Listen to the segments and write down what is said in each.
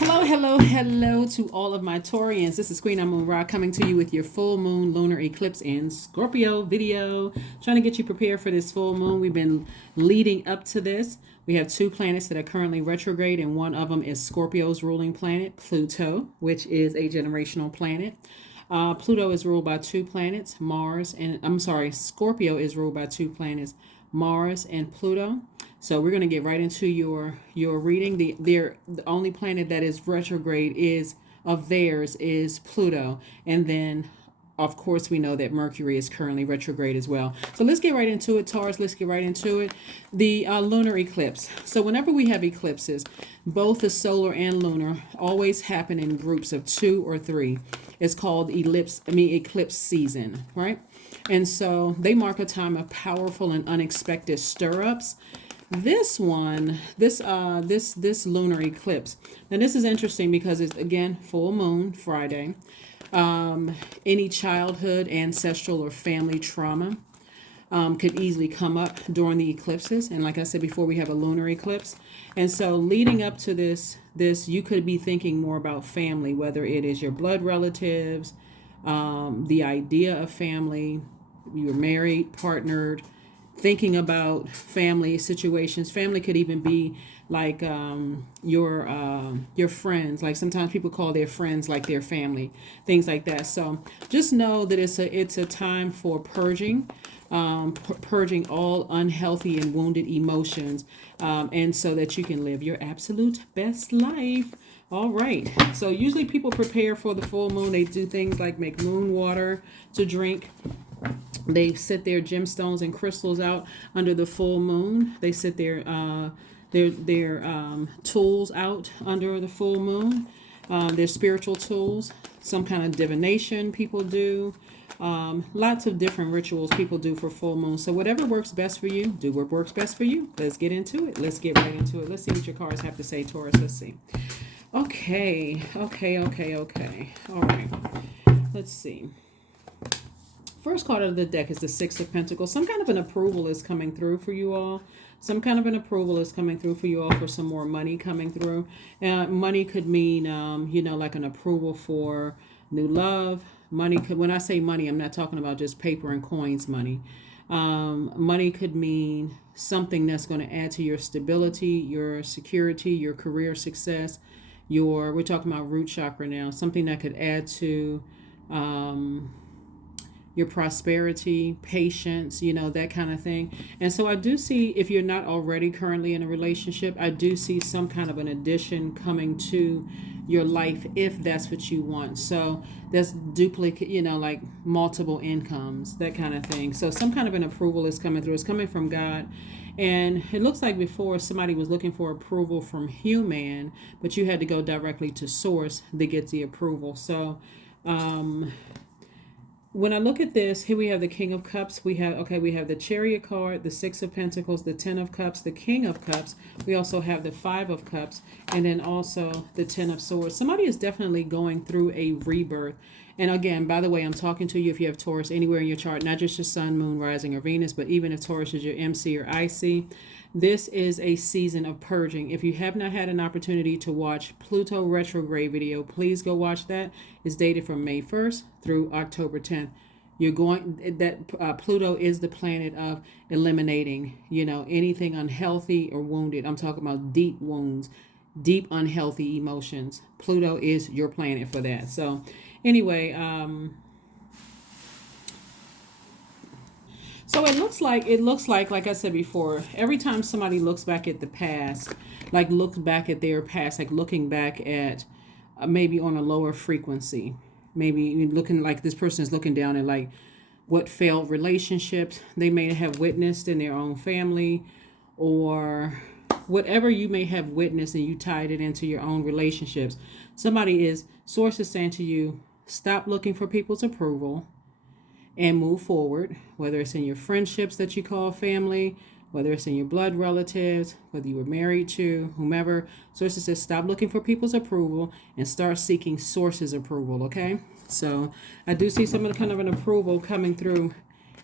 Hello, hello, hello to all of my Taurians. This is Queen Moon Ra coming to you with your full moon lunar eclipse in Scorpio video. Trying to get you prepared for this full moon. We've been leading up to this. We have two planets that are currently retrograde, and one of them is Scorpio's ruling planet, Pluto, which is a generational planet. Pluto is ruled by two planets, Scorpio is ruled by two planets, Mars and Pluto. So we're going to get right into your reading. The only planet that is retrograde of theirs is Pluto, and then of course we know that Mercury is currently retrograde as well. So let's get right into it, Taurus. Let's get right into it. The lunar eclipse. So whenever we have eclipses, both the solar and lunar always happen in groups of 2 or 3. It's called eclipse season, right? And so they mark a time of powerful and unexpected stir-ups. This lunar eclipse. Now this is interesting because it's again full moon Friday. Any childhood, ancestral, or family trauma could easily come up during the eclipses. And like I said before, we have a lunar eclipse. And so leading up to this you could be thinking more about family, whether it is your blood relatives, the idea of family, you're married, partnered, thinking about family situations. Family could even be like your friends. Like sometimes people call their friends like their family, things like that. So just know that it's a time for purging, purging all unhealthy and wounded emotions, and so that you can live your absolute best life. All right. So usually people prepare for the full moon. They do things like make moon water to drink. They set their gemstones and crystals out under the full moon. They set their tools out under the full moon. Their spiritual tools, some kind of divination people do. Lots of different rituals people do for full moon. So whatever works best for you, do what works best for you. Let's get into it. Let's get right into it. Let's see what your cards have to say, Taurus. Let's see. Okay. All right. Let's see. First card of the deck is the Six of Pentacles. Some kind of an approval is coming through for you all. Some kind of an approval is coming through for you all for some more money coming through. Money could mean, like an approval for new love. Money could, when I say money, I'm not talking about just paper and coins money. Money could mean something that's going to add to your stability, your security, your career success. We're talking about root chakra now. Something that could add to your prosperity, patience, that kind of thing. And so I do see, if you're not already currently in a relationship, I do see some kind of an addition coming to your life if that's what you want. So that's duplicate, like multiple incomes, that kind of thing. So some kind of an approval is coming through. It's coming from God. And it looks like before somebody was looking for approval from human, but you had to go directly to source to get the approval. So, when I look at this, here we have the King of Cups. We have the Chariot card, the Six of Pentacles, the Ten of Cups, the King of Cups. We also have the Five of Cups, and then also the Ten of Swords. Somebody is definitely going through a rebirth. And again, by the way, I'm talking to you if you have Taurus anywhere in your chart, not just your Sun, Moon, Rising, or Venus, but even if Taurus is your MC or IC. This is a season of purging. If you have not had an opportunity to watch Pluto retrograde video, please go watch that. It's dated from May 1st through October 10th. Pluto is the planet of eliminating, anything unhealthy or wounded. I'm talking about deep wounds, deep unhealthy emotions. Pluto is your planet for that. So anyway, so it looks like I said before, every time somebody looks back at the past, like looks back at their past, like looking back at maybe on a lower frequency, maybe looking like this person is looking down at like what failed relationships they may have witnessed in their own family, or whatever you may have witnessed and you tied it into your own relationships. Source is saying to you, stop looking for people's approval and move forward, whether it's in your friendships that you call family, whether it's in your blood relatives, whether you were married to whomever. Sources says stop looking for people's approval and start seeking source's approval, okay? So I do see some kind of an approval coming through,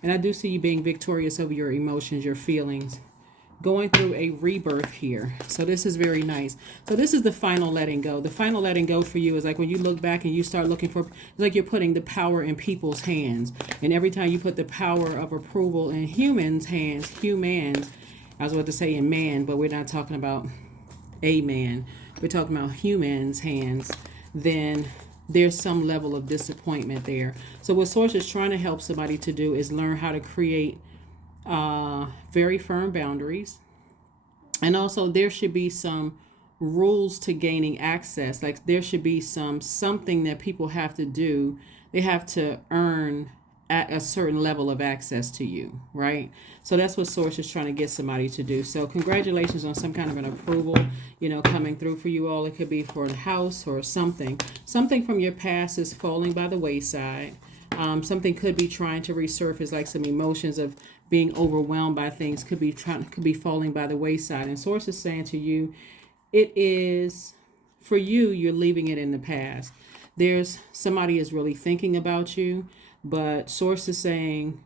and I do see you being victorious over your emotions, your feelings, going through a rebirth here. So this is very nice. So this is the final letting go. The final letting go for you is like when you look back and you start looking for, it's like you're putting the power in people's hands. And every time you put the power of approval in humans' hands, I was about to say in man, but we're not talking about a man. We're talking about humans' hands. Then there's some level of disappointment there. So what Source is trying to help somebody to do is learn how to create very firm boundaries. And also there should be some rules to gaining access. Like there should be something that people have to do. They have to earn at a certain level of access to you, right? So that's what Source is trying to get somebody to do. So congratulations on some kind of an approval, coming through for you all. It could be for a house or something. Something from your past is falling by the wayside. Something could be trying to resurface, like some emotions of being overwhelmed by things could be falling by the wayside. And Source is saying to you, it is for you, you're leaving it in the past. There's somebody is really thinking about you, but Source is saying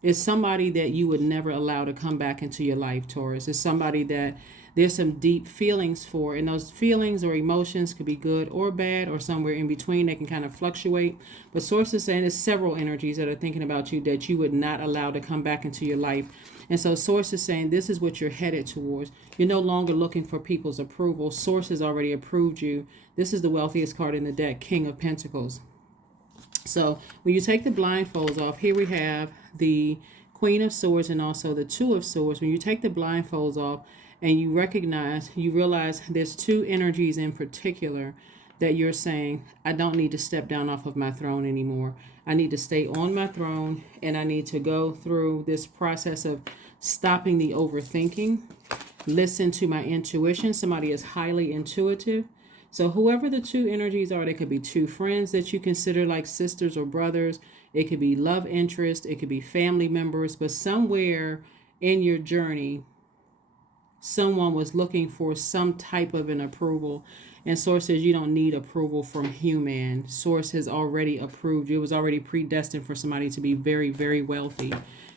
it's somebody that you would never allow to come back into your life, Taurus. It's somebody that there's some deep feelings for, and those feelings or emotions could be good or bad or somewhere in between. They can kind of fluctuate. But Source is saying there's several energies that are thinking about you that you would not allow to come back into your life. And so Source is saying this is what you're headed towards. You're no longer looking for people's approval. Source has already approved you. This is the wealthiest card in the deck, King of Pentacles. So when you take the blindfolds off, here we have the Queen of Swords and also the Two of Swords. When you take the blindfolds off and you realize there's two energies in particular that you're saying, I don't need to step down off of my throne anymore. I need to stay on my throne, and I need to go through this process of stopping the overthinking, listen to my intuition. Somebody is highly intuitive. So whoever the two energies are, they could be two friends that you consider like sisters or brothers. It could be love interest. It could be family members. But somewhere in your journey, someone was looking for some type of an approval. And Source says you don't need approval from human. Source has already approved you. It was already predestined for somebody to be very, very wealthy.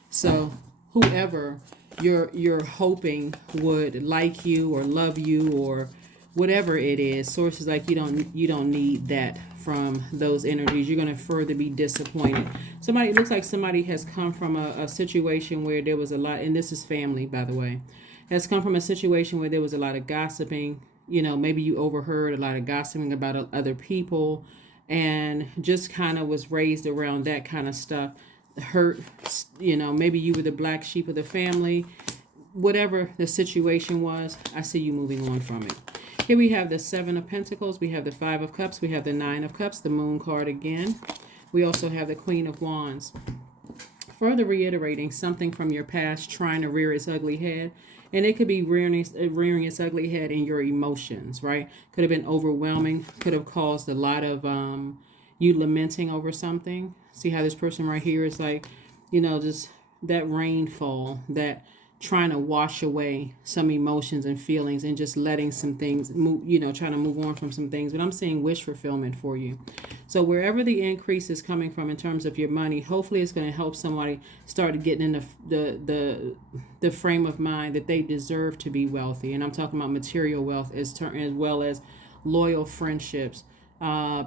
So whoever you're hoping would like you or love you or whatever it is, Source is like you don't need that from those energies. You're going to further be disappointed. It looks like somebody has come from a situation where there was a lot, and this is family, by the way, has come from a situation where there was a lot of gossiping. Maybe you overheard a lot of gossiping about other people and just kind of was raised around that kind of stuff. Hurt, maybe you were the black sheep of the family. Whatever the situation was, I see you moving on from it. Here we have the Seven of Pentacles. We have the Five of Cups. We have the Nine of Cups, the Moon card again. We also have the Queen of Wands. Further reiterating something from your past trying to rear its ugly head. And it could be rearing its ugly head in your emotions, right? Could have been overwhelming. Could have caused a lot of you lamenting over something. See how this person right here is like, just that rainfall, that trying to wash away some emotions and feelings and just letting some things move, trying to move on from some things. But I'm seeing wish fulfillment for you. So wherever the increase is coming from in terms of your money, hopefully it's going to help somebody start getting in the frame of mind that they deserve to be wealthy. And I'm talking about material wealth as well as loyal friendships,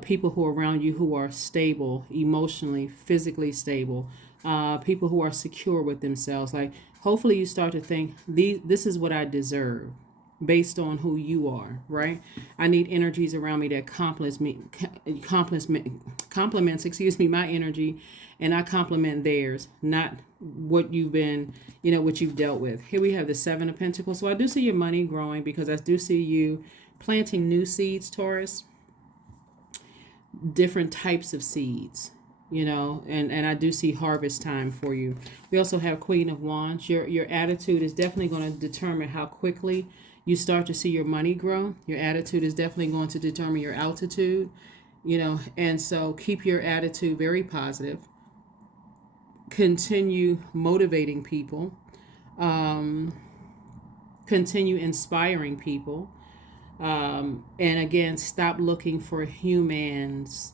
people who are around you who are stable, emotionally, physically stable, people who are secure with themselves. Like, hopefully you start to think, this is what I deserve based on who you are, right? I need energies around me that complements my energy, and I complement theirs, not what you've been, what you've dealt with. Here we have the Seven of Pentacles. So I do see your money growing because I do see you planting new seeds, Taurus, different types of seeds. And I do see harvest time for you. We also have Queen of Wands. Your attitude is definitely going to determine how quickly you start to see your money grow. Your attitude is definitely going to determine your altitude, and so keep your attitude very positive. Continue motivating people. Continue inspiring people. And again, stop looking for humans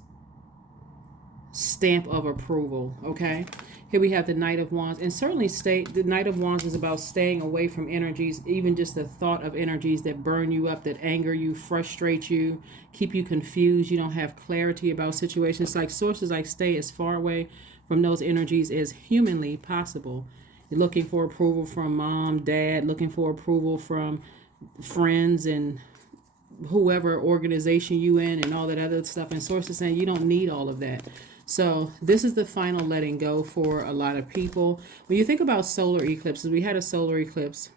stamp of approval. Okay, here we have the Knight of Wands, and certainly the Knight of Wands is about staying away from energies, even just the thought of energies that burn you up, that anger you, frustrate you, keep you confused. You don't have clarity about situations. Like sources like stay as far away from those energies as humanly possible. You're looking for approval from mom, dad, looking for approval from friends and whoever organization you in and all that other stuff. And sources saying you don't need all of that. So this is the final letting go for a lot of people. When you think about solar eclipses, we had a solar eclipse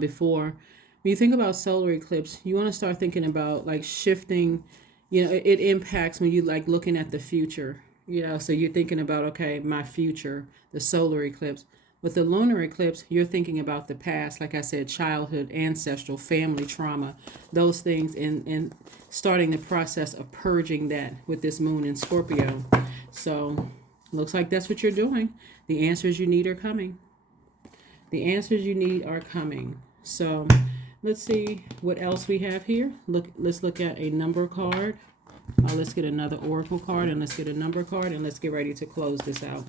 before. When you think about solar eclipse, you want to start thinking about like shifting. It impacts when you like looking at the future. So you're thinking about, okay, my future, the solar eclipse. With the lunar eclipse, you're thinking about the past, like I said, childhood, ancestral, family trauma, those things, and starting the process of purging that with this moon in Scorpio. So looks like that's what you're doing. The answers you need are coming. The answers you need are coming. So let's see what else we have here. Let's look at a number card. Let's get another oracle card, and let's get a number card, and let's get ready to close this out.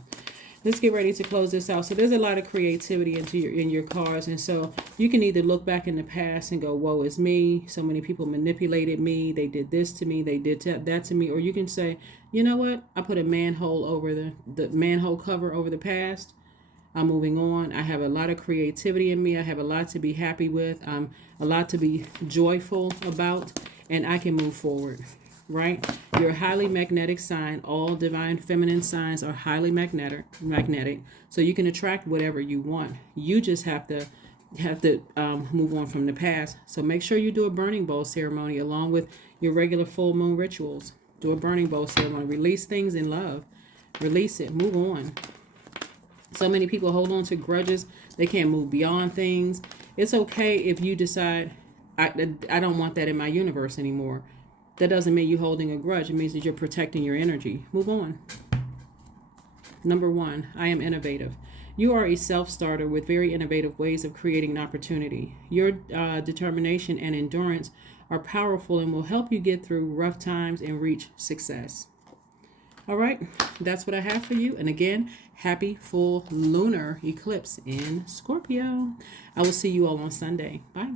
So there's a lot of creativity in your cards, and so you can either look back in the past and go, woe is me, so many people manipulated me, they did this to me, they did that to me, or you can say, you know what, I put a manhole over the manhole cover over the past. I'm moving on. I have a lot of creativity in me. I have a lot to be happy with. A lot to be joyful about, and I can move forward. Right? You're a highly magnetic sign. All divine feminine signs are highly magnetic. So you can attract whatever you want. You just have to move on from the past. So make sure you do a burning bowl ceremony along with your regular full moon rituals. Do a burning bowl ceremony. Release things in love. Release it. Move on. So many people hold on to grudges. They can't move beyond things. It's okay if you decide, I don't want that in my universe anymore. That doesn't mean you're holding a grudge. It means that you're protecting your energy. Move on. Number 1, I am innovative. You are a self-starter with very innovative ways of creating an opportunity. Your determination and endurance are powerful and will help you get through rough times and reach success. All right, that's what I have for you. And again, happy full lunar eclipse in Scorpio. I will see you all on Sunday. Bye.